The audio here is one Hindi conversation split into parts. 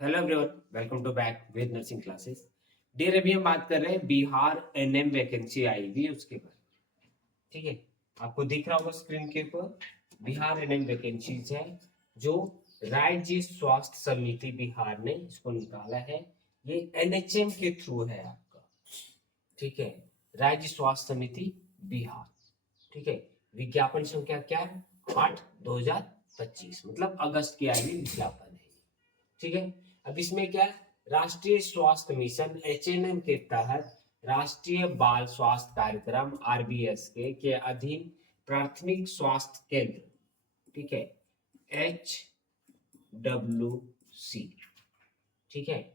Hello everyone, welcome to back with nursing classes. Dear, अभी हम बात कर रहे हैं बिहार एनएम वैकेंसी आई हुई है उसके बारे में। ठीक है, आपको दिख रहा होगा स्क्रीन के ऊपर बिहार एनएम वैकेंसीज है जो राज्य स्वास्थ्य समिति बिहार ने इसको निकाला है। ये एनएचएम के थ्रू है आपका। ठीक है, राज्य स्वास्थ्य समिति बिहार। ठीक है, विज्ञापन संख्या क्या है? 8/2025, मतलब अगस्त की आई हुई विज्ञापन है। ठीक है, अब इसमें क्या है, राष्ट्रीय स्वास्थ्य मिशन एचएनएम के तहत राष्ट्रीय बाल स्वास्थ्य कार्यक्रम आरबीएस के अधीन प्राथमिक स्वास्थ्य केंद्र, ठीक है, HWC, ठीक है,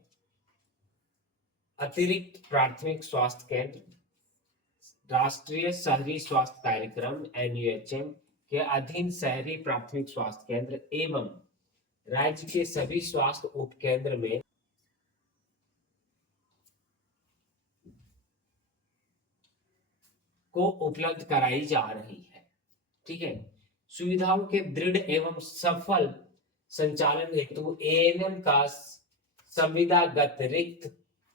अतिरिक्त प्राथमिक स्वास्थ्य केंद्र, राष्ट्रीय शहरी स्वास्थ्य कार्यक्रम एनयूएचएम के अधीन शहरी प्राथमिक स्वास्थ्य केंद्र एवं राज्य के सभी स्वास्थ्य उपकेंद्र में को उपलब्ध कराई जा रही है। ठीक है, सुविधाओं के दृढ़ एवं सफल संचालन हेतु एएनएम का संविदागत रिक्त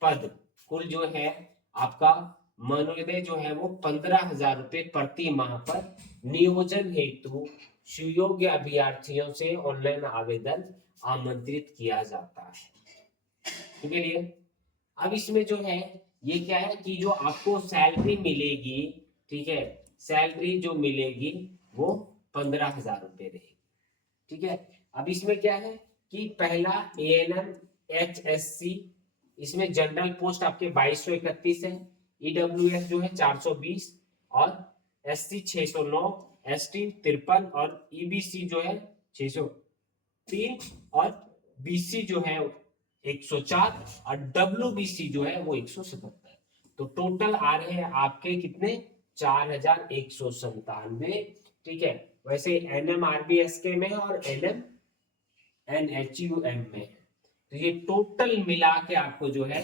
पद कुल जो है आपका मनोदय जो है वो 15,000 रुपए प्रति माह पर नियोजन हेतु सुयोग्य अभ्यर्थियों से ऑनलाइन आवेदन आमंत्रित किया जाता है। ठीक है, अब इसमें जो है ये क्या है कि जो आपको सैलरी मिलेगी, ठीक है, सैलरी जो मिलेगी वो 15,000 रुपए रहेगी। ठीक है, अब इसमें क्या है कि पहला एएनएम एचएससी, इसमें जनरल पोस्ट आपके 2231 है, ईडब्ल्यूएस जो है 420 और एससी 609, एसटी 53 और ईबीसी जो है 603 और बीसी जो है 104 और डब्ल्यूबीसी जो है वो 177। तो टोटल आ रहे हैं आपके कितने? 4,197। ठीक है, वैसे एनएमआरबीएसके में और एनएचयूएम में, तो ये टोटल मिला के आपको जो है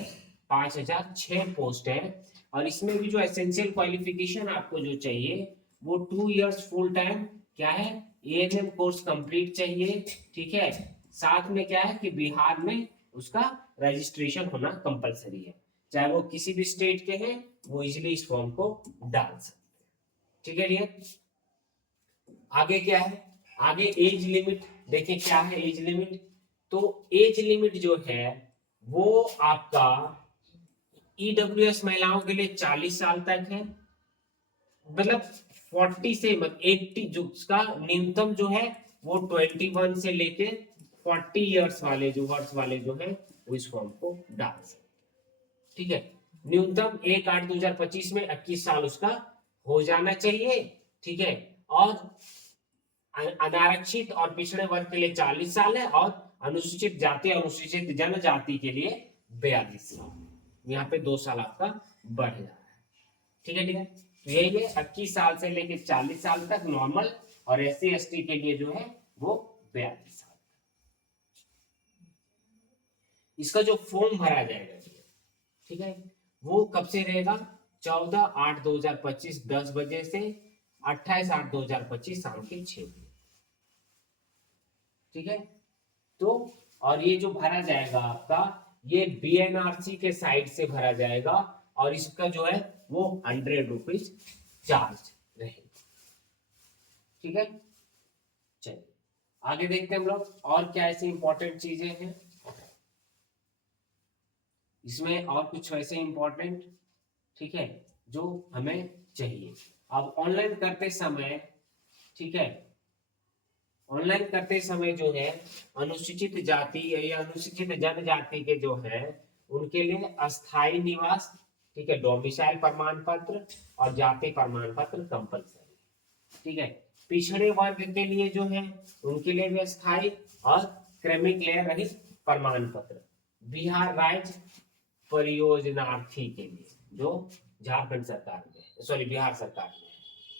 5,006 पोस्ट है। और इसमें भी जो एसेंशियल क्वालिफिकेशन आपको जो चाहिए वो 2 इयर्स फुल टाइम क्या है, एएनएम कोर्स कंप्लीट चाहिए। ठीक है, साथ में क्या है कि बिहार में उसका रजिस्ट्रेशन होना कंपलसरी है, चाहे वो किसी भी स्टेट के हैं वो इजीली इस फॉर्म को डाल सकते हैं। ठीक है डियर, आगे क्या है, आगे एज लिमिट देखिए क्या है एज लिमिट। तो एज लिमिट जो है वो आपका ईडब्ल्यूएस महिलाओं के लिए 40 साल तक है, मतलब 40 से 80, जो उसका न्यूनतम जो है वो 21 से लेके 40 इयर्स वाले जो वर्ष वाले जो है वो इस फॉर्म को डाल सकते। ठीक है, न्यूनतम 1/8/2025 में 21 साल उसका हो जाना चाहिए। ठीक है, और अनारक्षित और पिछड़े वर्ग के लिए 40 साल है और अनुसूचित जाति अनुसूचित जनजाति के लिए 42 साल, यहाँ पे 2 साल आपका बढ़ जा रहा है। ठीक है, ठीक है, तो यही है 21 साल से लेकर 40 साल तक नॉर्मल और एससी एसटी के लिए जो है वो 42 साल। इसका जो फॉर्म भरा जाएगा, ठीक है, वो कब से रहेगा? 14/8/2025 10 बजे से 28/8/2025 शाम के 6 बजे। ठीक है, तो और ये जो भरा जाएगा आपका ये बीएनआरसी के साइड से भरा जाएगा और इसका जो है वो 100 रुपीज चार्ज रहेगा। ठीक है, चलिए आगे देखते हैं हम लोग और क्या ऐसी इंपॉर्टेंट चीजें हैं इसमें, और कुछ वैसे इंपॉर्टेंट, ठीक है, जो हमें चाहिए। अब ऑनलाइन करते समय, ठीक है, ऑनलाइन करते समय जो है अनुसूचित जाति या अनुसूचित जनजाति के जो है उनके लिए अस्थाई निवास, ठीक है, डोमिसाइल प्रमाण पत्र और जाति प्रमाण पत्र कंपलसरी। ठीक है, पिछड़े वर्ग के लिए जो है उनके लिए भी अस्थाई और क्रमिक लेयर रहित प्रमाण पत्र। बिहार राज्य परियोजनार्थी के लिए जो झारखंड सरकार में, सॉरी बिहार सरकार में,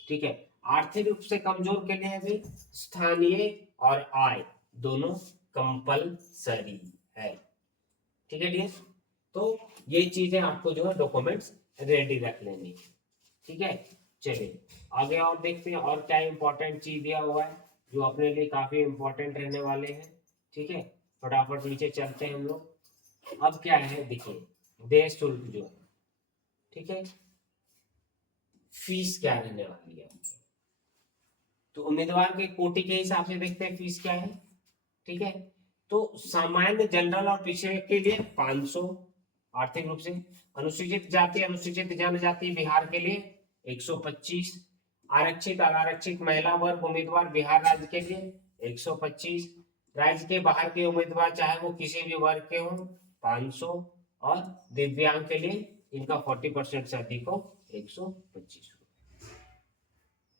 ठीक है, आर्थिक रूप से कमजोर के लिए भी स्थानीय और आय दोनों कंपलसरी है। ठीक है डियर, तो ये चीजें आपको जो है डॉक्यूमेंट्स रेडी रख लेनी है। ठीक है, चलिए आगे और देखते हैं और क्या इंपॉर्टेंट चीज दिया हुआ है जो अपने लिए काफी इंपॉर्टेंट रहने वाले हैं। ठीक है, फटाफट नीचे चलते हैं हम लोग। अब क्या है देखिए, देय शुल्क जो है, ठीक है, फीस क्या रहने वाली है। तो उम्मीदवार के कोटि के हिसाब से देखते हैं फीस क्या है, ठीक है। तो सामान्य जनरल और पिछड़े के लिए 500 आर्थिक रूप से, अनुसूचित जाति अनुसूचित जनजाति बिहार के लिए 125, आरक्षित अनारक्षित महिला वर्ग उम्मीदवार बिहार राज्य के लिए 125, राज्य के बाहर के उम्मीदवार चाहे वो किसी भी वर्ग के हों 500, और दिव्यांग के लिए इनका 40% से अधिक हो 125।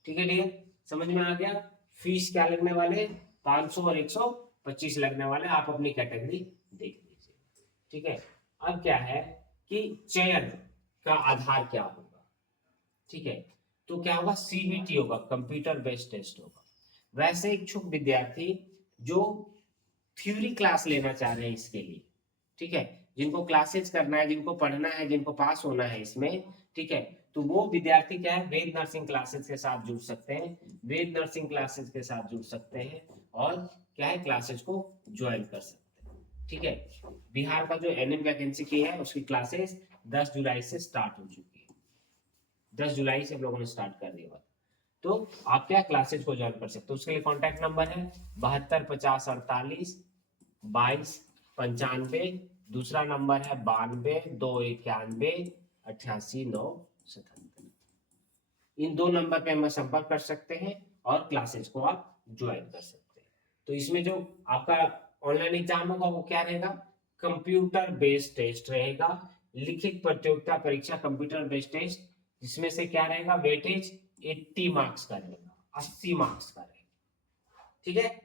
ठीक है डियर, समझ में आ गया। फीस क्या लगने वाले, 500 और 125 लगने वाले, आप अपनी कैटेगरी देख लीजिए। ठीक है, अब क्या है कि चयन का आधार क्या होगा, ठीक है। तो क्या होगा, सीबीटी होगा, कंप्यूटर बेस्ड टेस्ट होगा। वैसे इच्छुक विद्यार्थी जो थ्योरी क्लास लेना चाह रहे हैं इसके लिए, ठीक है, जिनको क्लासेस करना है, जिनको पढ़ना है, जिनको पास होना है इसमें, ठीक है, तो वो विद्यार्थी क्या है, वेद नर्सिंग क्लासेस के साथ जुड़ सकते हैं, वेद नर्सिंग क्लासेस के साथ जुड़ सकते हैं, और क्या है, क्लासेस को ज्वाइन कर सकते हैं। ठीक है, बिहार का जो एनएम वैकेंसी की है उसकी क्लासेस 10 जुलाई से स्टार्ट हो चुकी है, 10 जुलाई से हम लोगों ने स्टार्ट कर दिया। तो आप क्या क्लासेज को ज्वाइन कर सकते हो, उसके लिए कॉन्टैक्ट नंबर है 7250482295, दूसरा नंबर है 9221988977। इन दो नंबर पे हमें संपर्क कर सकते हैं और क्लासेज को आप ज्वाइन कर सकते हैं। तो इसमें जो आपका ऑनलाइन एग्जाम होगा वो क्या रहेगा, कंप्यूटर बेस्ड टेस्ट रहेगा, लिखित प्रतियोगिता परीक्षा कंप्यूटर बेस्ड टेस्ट, जिसमें से क्या रहेगा, वेटेज 80 मार्क्स का रहेगा, 80 मार्क्स का रहेगा। ठीक है,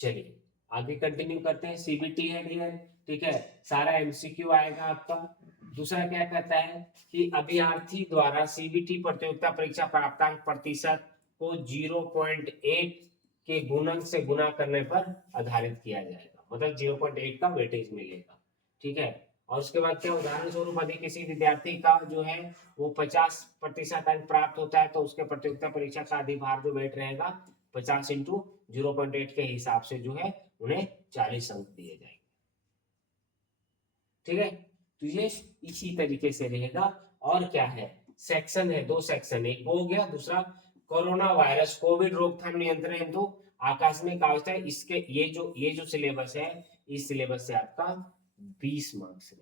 चलिए आगे कंटिन्यू करते हैं। सीबीटी है डियर, ठीक है, सारा एमसीक्यू आएगा आपका। दूसरा क्या कहता है कि अभ्यर्थी द्वारा सीबीटी प्रतियोगिता परीक्षा प्राप्तांक प्रतिशत को 0.8 के गुणन से गुना करने पर आधारित किया जाएगा, मतलब 0.8 का वेटेज मिलेगा। ठीक है, और उसके बाद क्या, उदाहरण स्वरूप यदि किसी विद्यार्थी का जो है वो 50% अंक प्राप्त होता है तो उसके प्रतियोगिता परीक्षा का अधिभार जो वेट रहेगा 50 इंटू 0.8 के हिसाब से जो है उन्हें 40 अंक दिए जाएंगे। ठीक है, तो ये इसी तरीके से रहेगा। और क्या है, सेक्शन है, दो सेक्शन, एक हो गया, दूसरा कोरोना वायरस कोविड रोकथाम नियंत्रण हेतु आकस्मिक अवस्था है, इसके ये जो सिलेबस है, इस सिलेबस से आपका 20 मार्क्स है।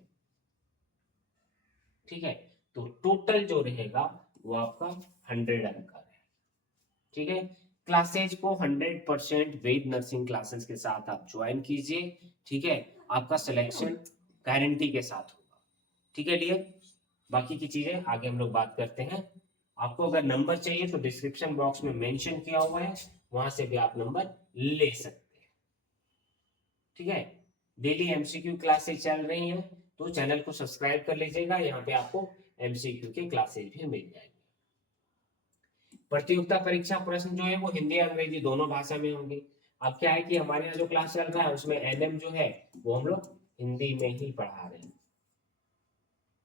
ठीक है, तो टोटल जो रहेगा वो आपका 100 अंक का है। ठीक है, क्लासेज को 100% वेद नर्सिंग क्लासेस के साथ आप ज्वाइन कीजिए। ठीक है, आपका सिलेक्शन गारंटी के साथ होगा। ठीक है डियर, बाकी की चीजें आगे हम लोग बात करते हैं। आपको अगर नंबर चाहिए तो डिस्क्रिप्शन बॉक्स में मेंशन किया हुआ है, वहां से भी आप नंबर ले सकते हैं। ठीक है, डेली एमसीक्यू क्लासेस चल रही हैं, तो चैनल को सब्सक्राइब कर लीजिएगा, यहाँ पे आपको एमसीक्यू के क्लासेस भी मिल जाएंगे। प्रतियोगिता परीक्षा प्रश्न जो है वो हिंदी अंग्रेजी दोनों भाषा में होंगे। अब क्या है कि हमारे यहाँ जो क्लास चल रहा है उसमें एनएम जो है वो हम लोग हिंदी में ही पढ़ा रहे हैं।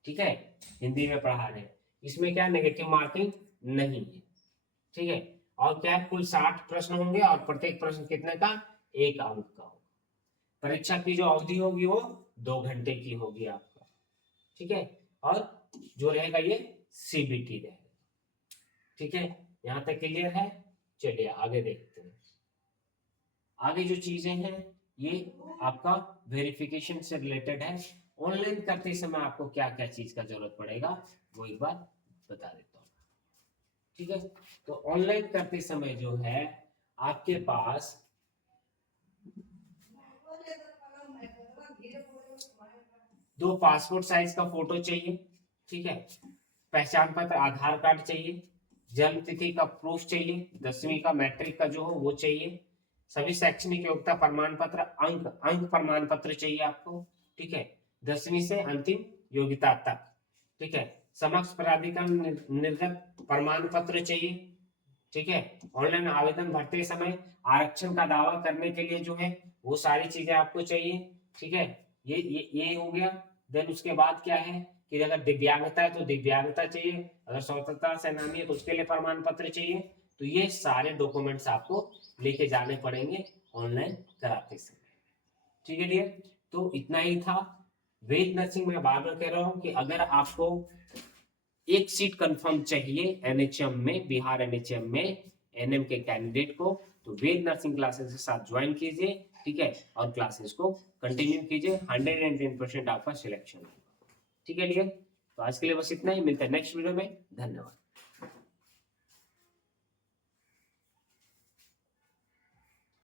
ठीक है, हिंदी में पढ़ा रहे हैं, इसमें क्या नेगेटिव मार्किंग नहीं है। ठीक है, और क्या है, कुल 60 प्रश्न होंगे और प्रत्येक प्रश्न कितने का, 1 अंक का होगा। परीक्षा की जो अवधि होगी वो 2 घंटे की होगी आपका। ठीक है, और जो रहेगा ये सीबीटी रहेगा। ठीक है, यहाँ तक क्लियर है। चलिए आगे देखते हैं। आगे जो चीजें हैं ये आपका वेरिफिकेशन से रिलेटेड है। ऑनलाइन करते समय आपको क्या क्या चीज का जरूरत पड़ेगा वो एक बार बता देता हूँ। ठीक है, तो ऑनलाइन करते समय जो है आपके पास दो पासपोर्ट साइज का फोटो चाहिए। ठीक है, पहचान पत्र आधार कार्ड चाहिए, जन्म तिथि का प्रूफ चाहिए, 10वीं का मैट्रिक का जो हो वो चाहिए, सभी शैक्षणिक योग्यता प्रमाण पत्र, अंक प्रमाण पत्र चाहिए आपको। ठीक है, 10वीं से अंतिम योग्यता तक। ठीक है, समक्ष प्राधिकरण निर्गत प्रमाण पत्र चाहिए। ठीक है, ऑनलाइन आवेदन भरते समय आरक्षण का दावा करने के लिए जो है वो सारी चीजें आपको चाहिए। ठीक है, ये हो गया। देन उसके बाद क्या है कि अगर दिव्यांगता है तो दिव्यांगता चाहिए, अगर स्वतंत्रता सेनानी है तो उसके लिए प्रमाण पत्र चाहिए। तो ये सारे डॉक्यूमेंट्स आपको लेके जाने पड़ेंगे ऑनलाइन कराते समय। ठीक है डियर, तो इतना ही था। वेद नर्सिंग में बार बार कह रहा हूं कि अगर आपको एक सीट कंफर्म चाहिए एनएचएम में, बिहार एनएचएम में एनएम के कैंडिडेट को, तो वेद नर्सिंग क्लासेस के साथ ज्वाइन कीजिए, ठीक है, और क्लासेस को कंटिन्यू कीजिए, 110% आपका सिलेक्शन होगा। ठीक है डियर, तो आज के लिए बस इतना ही, मिलता है नेक्स्ट वीडियो में, धन्यवाद।